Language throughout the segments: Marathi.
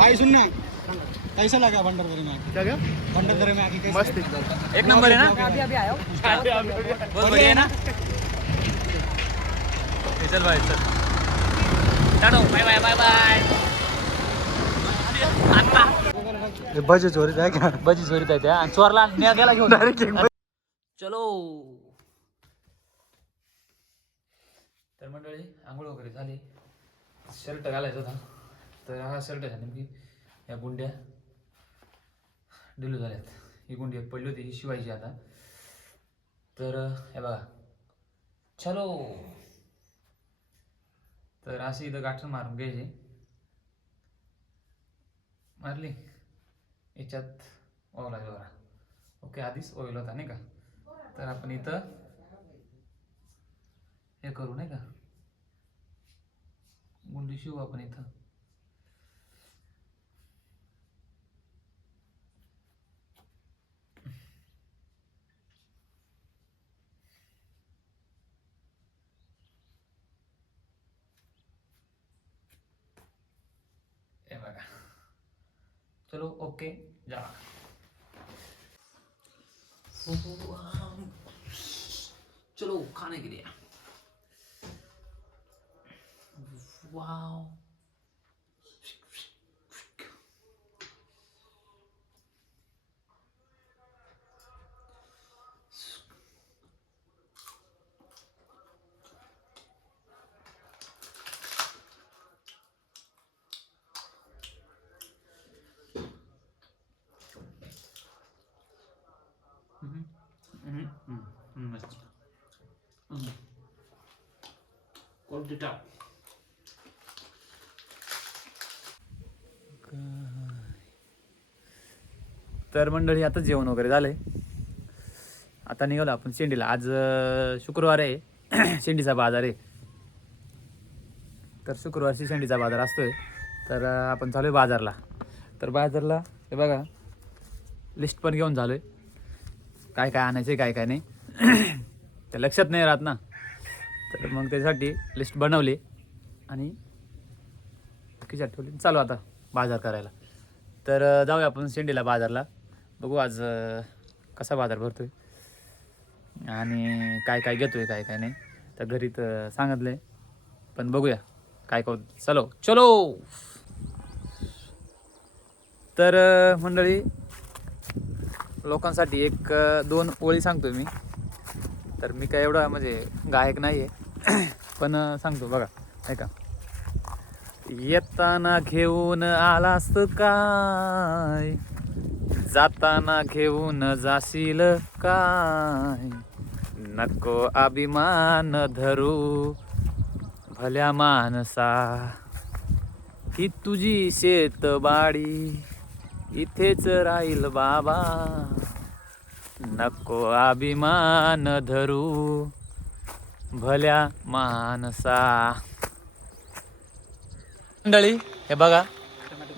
भाई सुन ना। कैसा लगा भंडारदरी में? क्या क्या? भंडारदरी में आके कैसा मस्त एक नंबर है ना? अभी अभी आया हूँ। बहुत बढ़िया है ना? चल भाई चल। Tata bye bye bye bye आता भजी चोरी आहे का बजी चोरीत आहे त्या आणि चोरला न्या गेला घेऊन। डायरेक्ट चलो। तर मंडळी आंघोळ वगैरे झाली. शर्ट घालायचा होता. तर हा शर्ट आहे नेमकी. या गुंड्या डिलू झाल्यात. ही गुंडी एक पडली होती ही शिवायची आता. तर हे बघा. चलो. तर अशी इथं गाठण मारून घ्यायची. मारली. याच्यात ओला जोरा. ओके आधीच ऑइल होता नाही का? तर आपण इथं हे करू नाही का? गुंडी शिवू आपण इथं. चलो ओके जा. चलो खाने के लिए. वाह कोणती टाक तर मंडळी आता जेवण वगैरे झालंय. आता निघालो आपण शेंडीला. आज शुक्रवार आहे. शेंडीचा बाजार आहे. तर शुक्रवारची शेंडीचा बाजार असतोय. तर आपण चालू आहे बाजारला. तर बाजारला हे बघा लिस्ट पण घेऊन झालोय काय काय आणायचं काय काय नाही. ते लक्षात नाही राहत ना. तर मग त्यासाठी लिस्ट बनवली आणि खिशात आठवली. चालू आता बाजार करायला. तर जाऊया आपण शेंडीला बाजारला. बघू आज कसा बाजार भरतो आहे आणि काय काय घेतोय काय काय नाही. तर घरी तर सांगितलंय. पण बघूया काय करू चलो. चलो! तर मंडळी लोकांसाठी एक दोन ओळी सांगतो मी. तर मी काय एवढा म्हणजे गायक नाही आहे पण सांगतो बघा ऐका. येताना घेऊन आलास काय? जाताना घेऊन जाशील काय? नको अभिमान धरू भल्या मानसा. ही तुझी शेतबाडी इथेच राहील बाबा. नको अभिमान धरू भल्या मानसा. मंडळी हे बघा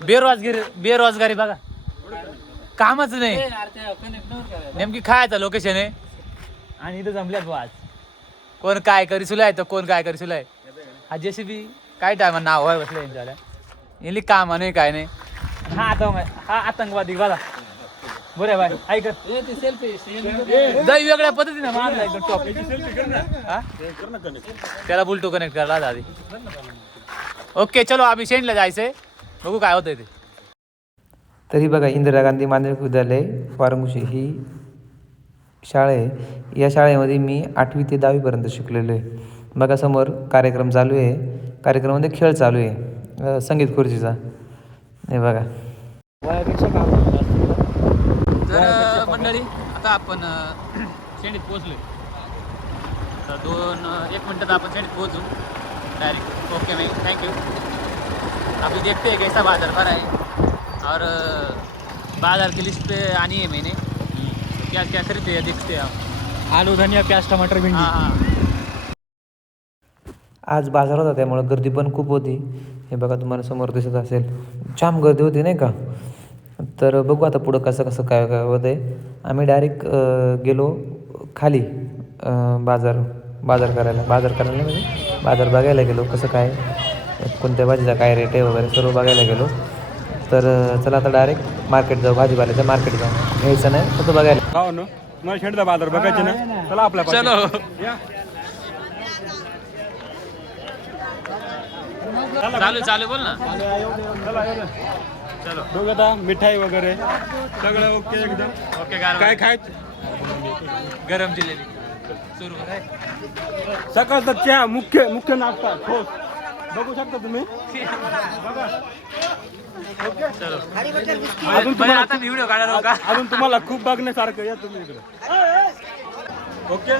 बेरोजगारी बेरोजगारी बघा. कामच नाही. नेमकी खायचं लोकेशन आहे. आणि इथं जमल्यात बुवा आज कोण काय करी सुलाय तर कोण काय करी सुलाय. हा जेसीबी काय टायमा नाव आहे बसलं यांच्याला इली काम नाही काय नाही. हा आतंक हा आतंकवादी बघा. बरे बाय. ऐक. दही वेगळ्या पद्धतीने मारला एकदम टॉप हा? त्याला बुलटो कनेक्ट करायला आधी. ओके चलो आम्ही शेंडला जायचंय. बघू काय होतंय ते. तरी बघा इंदिरा गांधी माध्यमिक विद्यालय फार्मुशी ही शाळा आहे. या शाळेमध्ये मी आठवी ते दहावीपर्यंत शिकलेलो आहे. बघा समोर कार्यक्रम चालू आहे. कार्यक्रमामध्ये खेळ चालू आहे. अ, संगीत खुर्चीचा. हे बघा. तर मंडळी आता आपण अ, शेंडीत पोहोचलोय. तर दोन एक मिनटात आपण शेंडीत पोहोचू. डायरेक्ट ओके भाई थैंक यू अभी देखते हैं कैसा बाजार? भरा है और बाजार की लिस्ट पे आनी है मैंने. क्या क्या खरीदते हैं देखते हैं हम आलू धनिया प्याज टमाटर भिंडी. हाँ हाँ. आज बाजार होता त्यामुळं गर्दी पण खूप होती. हे बघा तुम्हाला समोर दिसत असेल. जाम गर्दी होती नाही का? तर बघू आता पुढं कसं कसं काय काय होतं आहे आम्ही डायरेक्ट गेलो खाली बाजार बाजार करायला. बाजार करायला म्हणजे बाजार बघायला गेलो कसं काय कोणत्या भाजीचा काय रेट आहे वगैरे सर्व बघायला गेलो. तर चला आता डायरेक्ट मार्केट जाऊ भाजीपाल्याच्या मार्केट जाऊ. घ्यायचं नाही फक्त बघायला. हो ना? मला शेडचा बाजार बघायचे ना? चला आपल्या पाशी. चलो. चालू चालू बोल ना. बघ आता मिठाई वगैरे. सगळं ओके एकदम. ओके काय खाय गरम जिलेबी. सुरू काय सकाळचा चहा मुख्य मुख्य नाश्ता ठोस. बघू शकता तुम्ही? चलो. अजून तुम्हाला अजून तुम्हाला खूप बघण्यासारखं या तुम्ही इकडे. ओके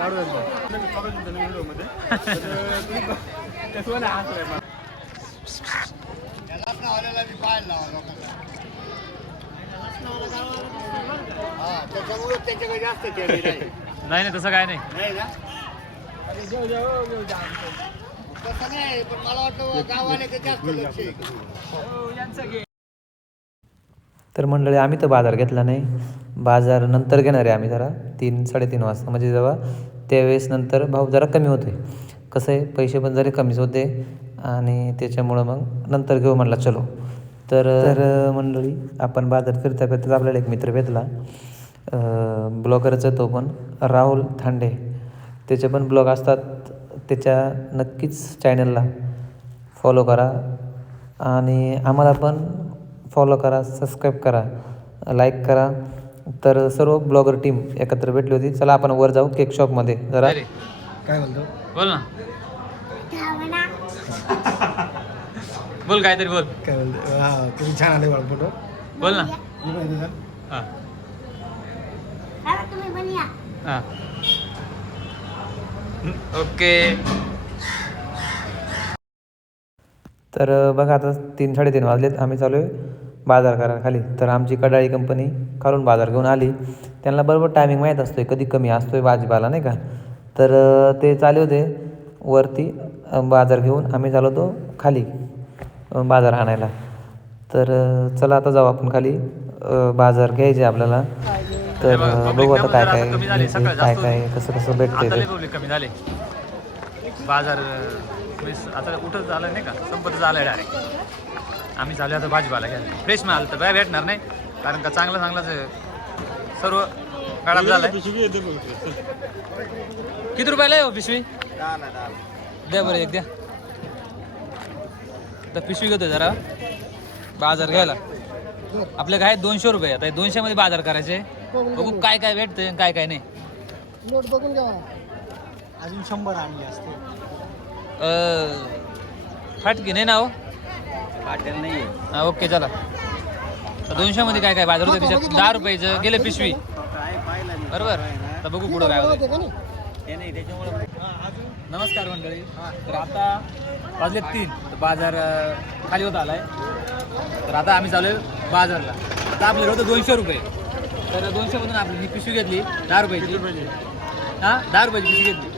हळूहळू बोल ना जरा बाई. लाज नाही नाही तसं काय नाही. तर मंडळी आम्ही तर बाजार घेतला नाही. बाजार नंतर घेणार आहे आम्ही जरा. तीन साडेतीन वाजता. म्हणजे जेव्हा त्यावेळेस नंतर भाव जरा कमी होतोय. कसं आहे पैसे पण जरा कमीच होते आणि त्याच्यामुळं मग नंतर घेऊ म्हणला चलो. तर तर मंडळी आपण बाजार फिरता फिरताच आपल्याला एक मित्र भेटला. ब्लॉगरचा तो पण राहुल थांडे. त्याचे पण ब्लॉग असतात त्याच्या नक्कीच चॅनलला फॉलो करा. आणि आम्हाला पण फॉलो करा सबस्क्राईब करा लाईक करा. तर सर्व ब्लॉगर टीम एकत्र भेटली होती. चला आपण वर जाऊ केक शॉपमध्ये. जरा. काय बोलतो? बोल ना. बोल काहीतरी बोल. काय बोलतो? हा तुम्ही छान आले बघ फोटो. बोल ना. मी पण येतो सर. हा. तुम्ही पण या हा. ओके. तर बघा आता तीन साडेतीन वाजलेत. आम्ही चालू आहे बाजार करायला खाली तर आमची कडाळी कंपनी खालून बाजार घेऊन आली. त्यांना बरोबर टायमिंग माहीत असतो आहे कधी कमी असतो आहे भाजीपाला नाही का? तर ते चालू होते वरती बाजार घेऊन. आम्ही चालू होतो खाली बाजार आणायला. तर चला आता जाऊ आपण खाली. बाजार घ्यायचे आपल्याला. तर बघू आता काय काय कमी काय काय कसं कसं भेटते ते. बाजार आता उठत झालं नाही का? संपत झालंय डायरेक्ट आम्ही चालू आता भाजीपाला घ्यायला. फ्रेश माल तर काय भेटणार नाही. कारण का चांगलं चांगलाच सर्व गाडाप झालाय. किती रुपयाला आहे हो पिशवी द्या बरं एक द्या. तर पिशवी घेतो जरा. बाजार घ्यायला. आपले काय दोनशे रुपये आता दोनशे मध्ये बाजार करायचे. बघू काय काय भेटते काय काय नाही. नोट बघून घ्या. अजून शंभर आणली असते. अं, फाटकी नाही ना हो? हा ओके चला. दोनशे मध्ये काय काय बाजार होते दहा रुपयाचं. गेले पिशवी. बरोबर. तर बघू पुढं काय होतं नमस्कार मंडळी. तर आता वाजले तीन. तर बाजार अं, खाली होत आलाय. तर आता आम्ही चालू आहे बाजारला. आता आपल्याला होतं दोनशे रुपये. तर दोनशे मधून आपली ही पिशवी घेतली दहा रुपयाची. हा? दहा रुपयाची पिशवी घेतली.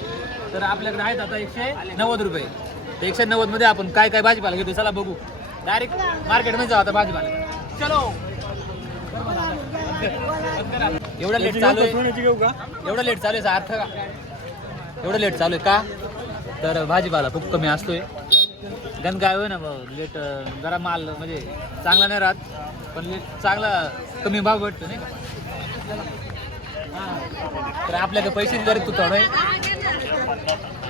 तर आपल्याकडे आहेत आता एकशे नव्वद रुपये. तर एकशे नव्वदमध्ये आपण काय काय भाजीपाला घेतो चला बघू. डायरेक्ट मार्केटमध्ये जाऊ आता भाजीपाला. चलो. एवढा लेट चालू आहे. एवढं लेट चालू आहे अर्थ का? एवढं लेट चालू आहे का? तर भाजीपाला खूप कमी असतोय. गण काय होय ना भाऊ. लेट जरा माल म्हणजे चांगला नाही राहत पण लेट चांगला कमी भाव भेटतो नाही तर आपल्याकडे पैसे जरी तुटवड आहे.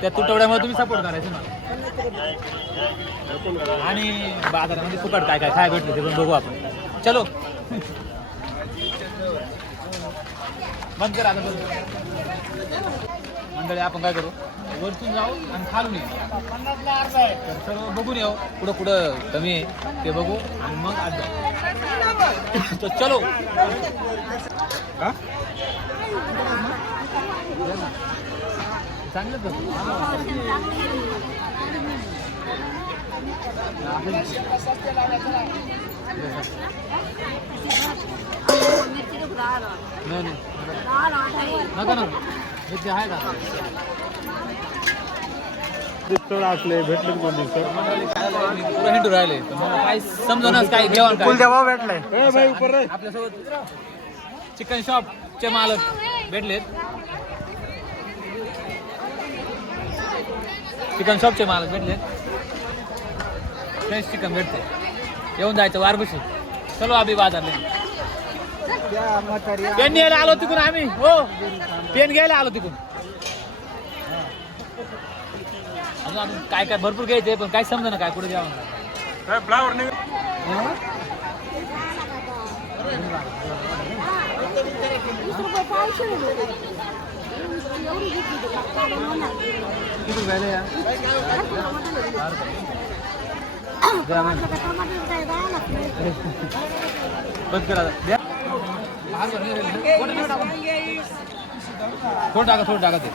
त्या तुटवड्यामुळे तुम्ही सपोर्ट करायचे ना. आणि बाजारामध्ये फुकट काय काय काय भेटलं ते पण बघू आपण. चलो. बंद करा आता बंद मंडळी आपण काय करू? वरतून जाऊ आणि खालून येऊ. तर सर्व बघून येऊ. कुठं कुठं कमी आहे. ते बघू आणि मग आज जाऊ. तर चलो. का? चांगलं नाही नाही. नका ना इथे आहे का स्थळ असले भेटले कोण दिवसात? पुढे हिंडू राहिले. तर मला काय समजूनच काय घेऊन काय. कुलदेव भाऊ भेटलाय. ए भाई उपर रे. आपल्यासोबत चिकन शॉपचे मालक भेटलेत. चिकन शॉपचे मालक भेटलेत. फ्रेश चिकन भेटते. येऊन जायचं वारबुशी चलो अभि बाजारला पेन घ्यायला आलो तिकून आम्ही हो. पेन घ्यायला आलो तिकून अजून अजून काय काय भरपूर घ्यायचे पण काय समजा ना काय कुठे द्यावं काय फ्लावर बंद करा. द्या. थोडं टाका थोडं टाका ते.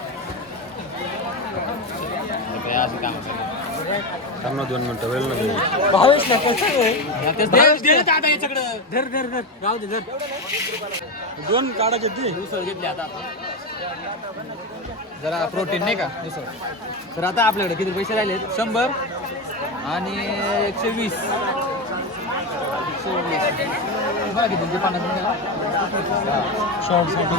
काय असं काम थांब दोन मिनिटं वेळ नाही आता याच्याकडं. धर धर धर. राहू दे धर. दोन काढायचे ते उसळ घेतली आता जरा प्रोटीन नाही का? उसळ. तर आता आपल्याकडे किती पैसे राहिले शंभर आणि एकशे वीस. किती म्हणजे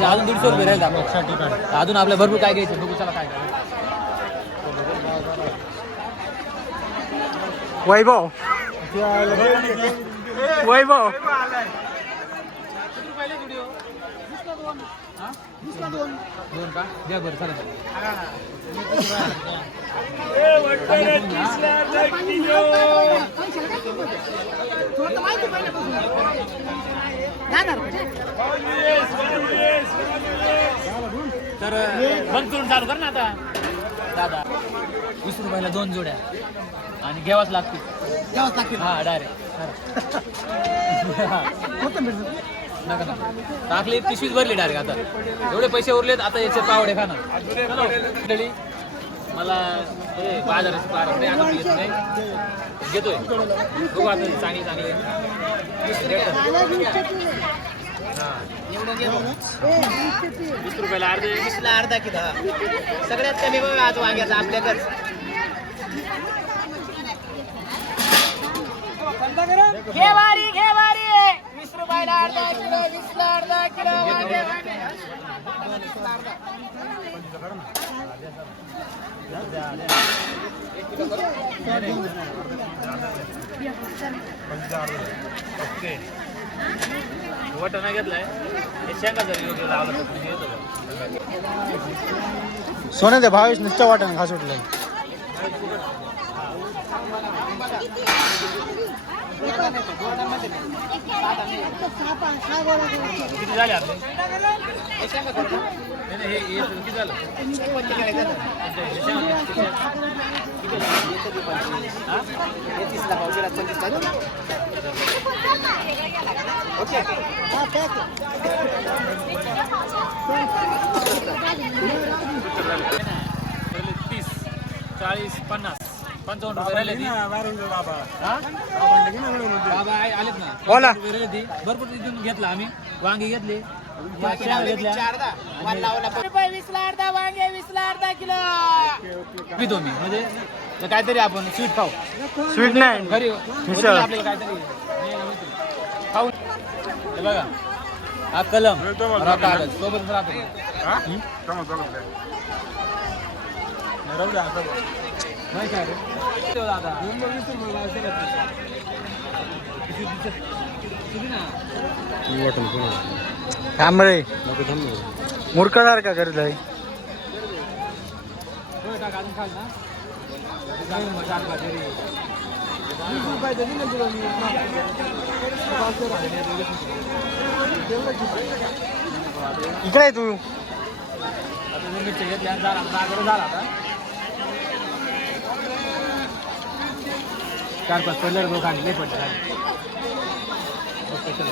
अजून दीडशे रुपये राहिले आपल्या अजून आपल्या भरपूर काय घ्यायचं बघू चला काय काय वैभव. वैभव. दोन. का? द्या बरं चला तर बंद करून चालू कर ना आता. दादा वीस रुपयाला दोन जोड्या. आणि घ्यावाच लागतील. घ्यावाच लागतील. हा डायरेक्ट. नका नका. टाकली पिशवीच भरली डायरेक्ट आता. एवढे पैसे उरलेत आता याचे पावडे खाणार. चलो. मंडळी, मला हे बाजाराची पार नाही आणून नाही. घेतोय. बघू आता चांगली चांगली. वीस रुपयाला अर्धे वीसला अर्धा किलो सगळ्यात कमी बघा आज वांग्याचा आपल्याकडे घेवारी घेवारी रुपयाला अर्धा किलो वीसला अर्धा किलो वांगे ओके वटाणा घेतलाय शेंगा जर योग्य लावला तर भावेश नुसतं वाटण खा सुटलंय किती झाले आपले हे शेंगा करू का? नाही, नाही, हे- हे किती झालं हे शेंगा किती झालं? हा? पहिले तीस चाळीस पन्नास पंचावन्न रुपये. हा? बोला. भरपूर घेतला आम्ही. वांगी घेतली. पितो मी म्हणजे तर काहीतरी आपण स्वीट खाऊ. स्वीट नाही. घरी आपल्याला काहीतरी. खाऊ. हे बघा. हा कलम. हा सोबतच राहतो. नाही काय दादा. रे मुरकणार का करत आहे. इकडे आहे तू. झाला नागर झाला आता चार पाच कलर बघ आणि लय पडले स्पेशल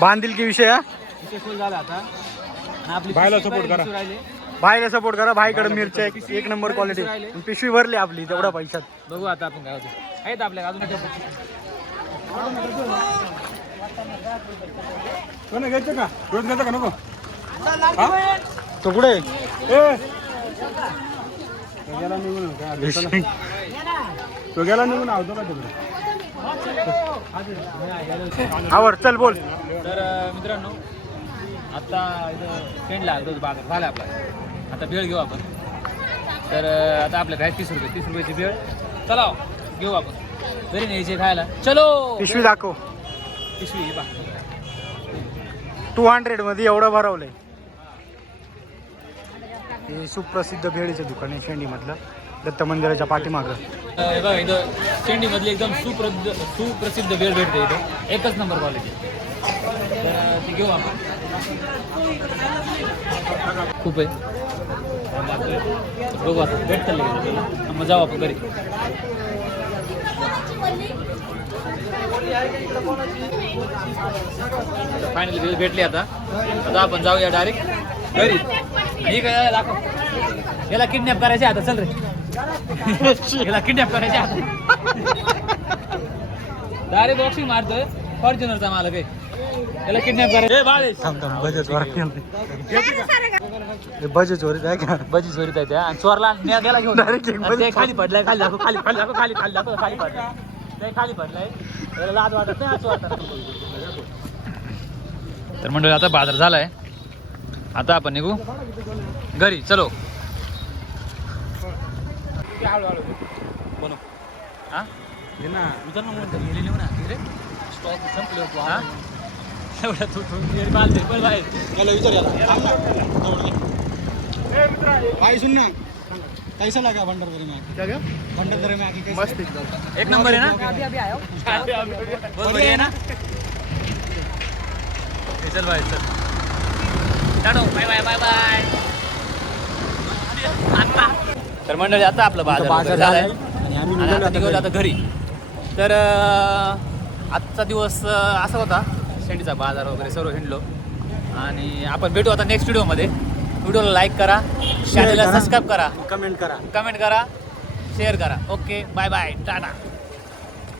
बांधील. की विषय हा? विषय फुल झाला आता. आणि आपली बायला पिशवी support बघा, करा. भाईला सपोर्ट करा भाईकडे मिरच्या एक एक नंबर क्वालिटी पिशवी भरली आपली तेवढ्या पैशात. बघू आता आपण काय होतं. आहेत आपल्या अजून कोणी घ्यायचं का? रोज घ्यायचं का नको? तो कुठे आहे? ए! तो गेला निघून काय चला. तो गेला निघून आवतो का तिकडे? आवर चल बोल. तर मित्रांनो आता इथं ट्रेंडला रोज बाजार झाला आपला. आता बेळ घेऊ आपण. तर आता आपल्या काय तीस रुपये तीस रुपयाची बेळ. चला घेऊ आपण. घरी न्यायचे खायला. चलो! पिशवी दाखव. पिशवी हे बा टू हंड्रेडमध्ये एवढं भरवलंय. हे सुप्रसिद्ध भेळीचं दुकान आहे शेंडीमधलं दत्त मंदिराच्या पाठीमागं. हे बघा इथं शेंडीमधली एकदम सुप्रसिद्ध सुप्रसिद्ध बेळ भेटते इथं. एकच नंबर क्वालिटी तर ती घेऊ आपण. खूप आहे. बघू आता भेट चालली मग जाऊ आपण घरी. फायनली भेटली आता. आता आपण जाऊया डायरेक्ट घरी. आणि काय दाखव. याला किडनॅप करायचे आता चल रे. याला किडनॅप करायचे आता डायरेक्ट बॉक्सिंग मारतोय. फॉर्च्युनरचा मालक आहे. याला किडनॅप करायचं. बजेट वर आहे का? बजी चोरीत आहे त्या. आणि चोरला न्या गेला घेऊन. खाली पडलाय खाली दाखव खाली खाली दाखव खाली खाली दाखव खाली पडलाय. ते खाली पडलाय. त्याला लाज वाटत नाही असं वाटत तर मंडळी आता बाजार झालाय. आता आपण निघू. घरी चलो. हा? स्टॉक संपले हा? कैसा लगा भंडारदरी में क्या भंडारदरी में आके मस्त एक नंबर है ना? बहुत बढ़िया है ना. चल भाई चल. Bye bye bye bye. तर मंडळी आता आपलं बाजार झालाय. आणि आम्ही निघालो आता आता निघालो घरी. आता घरी. तर अं, आजचा दिवस अं, असा होता. शेंडीचा बाजार वगैरे सर्व हिंडलो. आणि आपण भेटू आता नेक्स्ट व्हिडिओमध्ये व्हिडिओला लाईक करा. चॅनलला करा. सबस्क्राईब करा. कमेंट करा. कमेंट करा. शेअर करा. Okay bye bye Tata